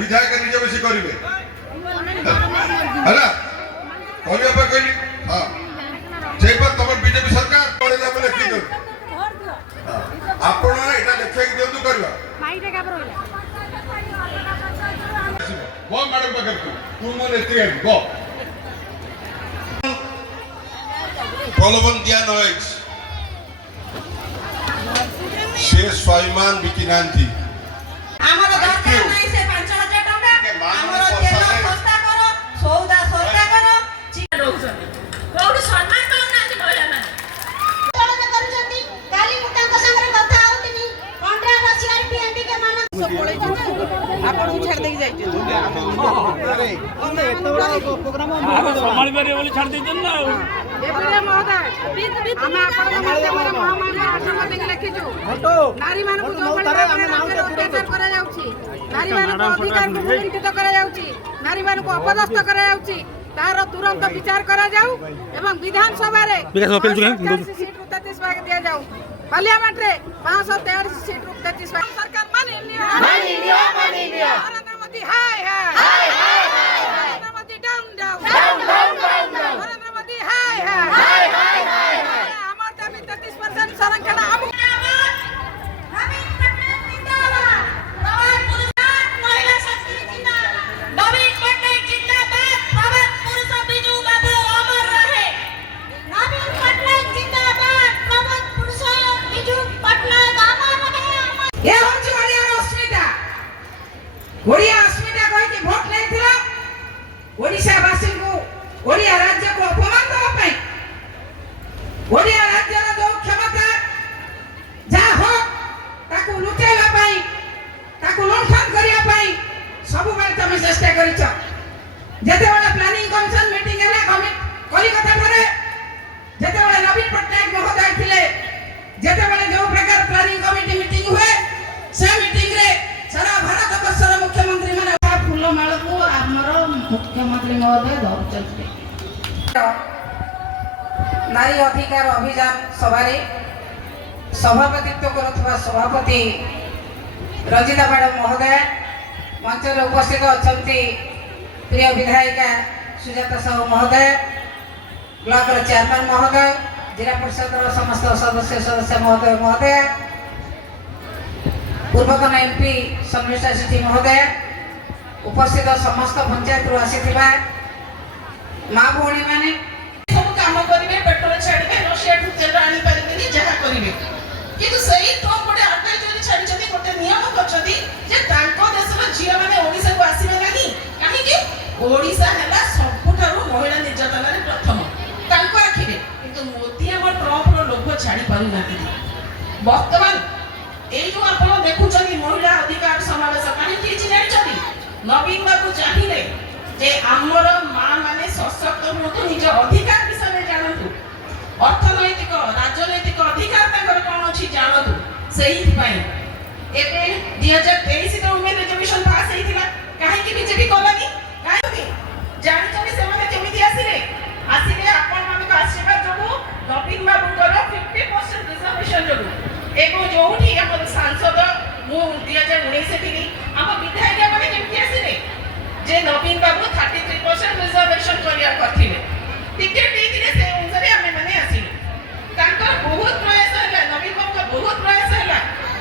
विधायक निजे बस करेंगे है ना कहलिए कहली हाँ से तुम बीजेपी सरकार पड़ेगा बोले लिखी दो आपण एटा लेखा दिंतु करवा गो मैडम पाखे तू मोर एति गो प्रलोभन दिया नय से स्वाभिमान बिकी नांती हमर दरकार नै से 5000 टका हमर तेल सस्ता करो सौदा सस्ता करो चिकन रोउछन कोउडी सम्मान करू नांती महिला माने चलन करूछंती काली मुतांक संगे कथा होतिनी 15 रसियार पीएमपी के मान सब पळे आपण छाड़ देई जाई अरे ओने एतो बड़ा प्रोग्राम संभाल बेरे बोली छाड़ देजन ना एबरे महोदय हम आपण माध्यम महामारी आश्रम देख लेखिछु नारी मान को जो बड़ा अत्याचार करा जाउची नारी मान को अधिकार को लुंठित करा जाउची नारी मान को अपदस्थ करा जाउची तार तुरंत विचार करा जाऊ एवं विधानसभा रे सीट 33 भाग दिया जाऊ पार्लियामेंट रे 543 सीट 33 भाग सरकार मानी लिया नरेंद्र मोदी हाय हाय नरेंद्र मोदी डाउन नरेंद्र मोदी हाय हमार दाबी 33% संरक्षण ओडिया अस्मिता कहि के वोट नै थिला ओडिशा वासी को ओडिया राज्य को अपमान दवा पई ओडिया राज्य रो जो क्षमता जा हो ताकू लुटेला पई ताकू लुंठन करिया पई सब बार तमे चेष्टा करिछ जते वाला प्लानिंग कमिशन मीटिंग हेला कलिकता रे जते वाला नवीन पटनायक महोदय थिले जते वाला जो प्रकार प्लानिंग कमिटी मीटिंग हुए से मीटिंग रे सारा भारत वर्षर मुख्यमंत्री माने फूलमाल को आमर मुख्यमंत्री महोदय धरचंती नारी अधिकार अभियान सभारे सभापतित्व करुवा सभापति रजिता मैडम महोदय मंच में उपस्थित अच्छा प्रिय विधायिका सुजाता साहू महोदय ब्लॉक चेयरमैन महोदय जिला परिषद समस्त सदस्य महोदय पूर्वतन एमपी संमिश्रा सेठी महोदय उपस्थित समस्त पंचायत रु आसीथिबा मां भौणी माने सब काम करिवे पेट्रोल छाड़िबे रशिया ठु तेल आनी परिबेनी जहा करिवे किंतु सही तो गोटे अटल जोरी छाड़ी छथि गोटे नियम करछथि जे तांको देशर झिया माने ओडिसा को आसीबे नाही काहे कि ओडिसा हला सबुठारु महिला निर्यातन रे प्रथम तांको आखिरे किंतु मोदी हमर ट्रम्प रो लोभ छाड़ी पारु नाथि वर्तमान এই जो आपण देखुछनी महिला अधिकार समावेश काहे कि जानि नवीन बाबू चाहिए जे आमर मां माने सशक्त होतु निज अधिकार विषय में जानतु अर्थनैतिक राजनैतिक अधिकार ताकर कोन अछि जानतु सही पई एते 2023 रे उमेन रिजर्वेशन पास हेतिला काहे कि बीजेपी कोलानी काहे कि जानि जानि से माने केमिति आसीले आपण माने आशीर्वाद जोगु नवीन बाबू कर 50% रिजर्वेशन जोगु एगो जोठी हमर सांसद मु 2019 थिली हम विधायक माने केमति आसीले जे नवीन बाबू 33% रिजर्वेशन करिया करथिले टिकट देथिले से अनुसार हमें माने आसीले तांकर बहुत प्रयास होला नवीन बाबू का बहुत प्रयास होला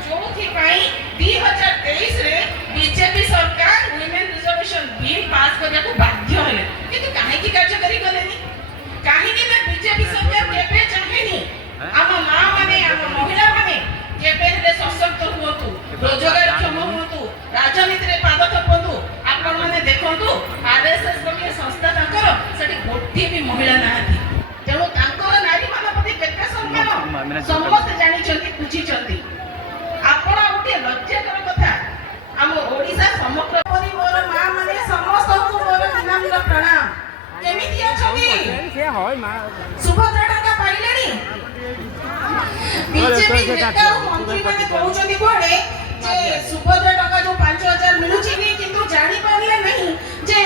जोथि पई 2023 रे बीजेपी सरकार वुमेन रिजर्वेशन बिल पास करिया को बाध्य होले किंतु काहे की कार्यकारी करेनी काहे कि बीजेपी सरकार केबे चाहेनी हम मां माने हम महिला माने केबे रे सशक्त होतु रोजगार क्षम होतु राजनीति रे पाद थपतु आपण माने देखंतु आरएसएस गोटे संस्था ताकर सेठी गोटी भी महिला नाहती तेणु तांकर नारी मान प्रति केते सम्मान समस्त जानि चंती पूछी चंती आपण गोटे लज्जाकर कथा हम ओडिसा समग्र परिवार मां माने समस्त को मोर विनम्र प्रणाम केमिति अछथि से होय मा सुभद्रा टका पाइलेनी बीजेपी नेता मंत्री माने कहउछथि कोडे जे सुभद्रा टका जो 5000 मिलुछि नि किंतु जानि पारले नहीं जे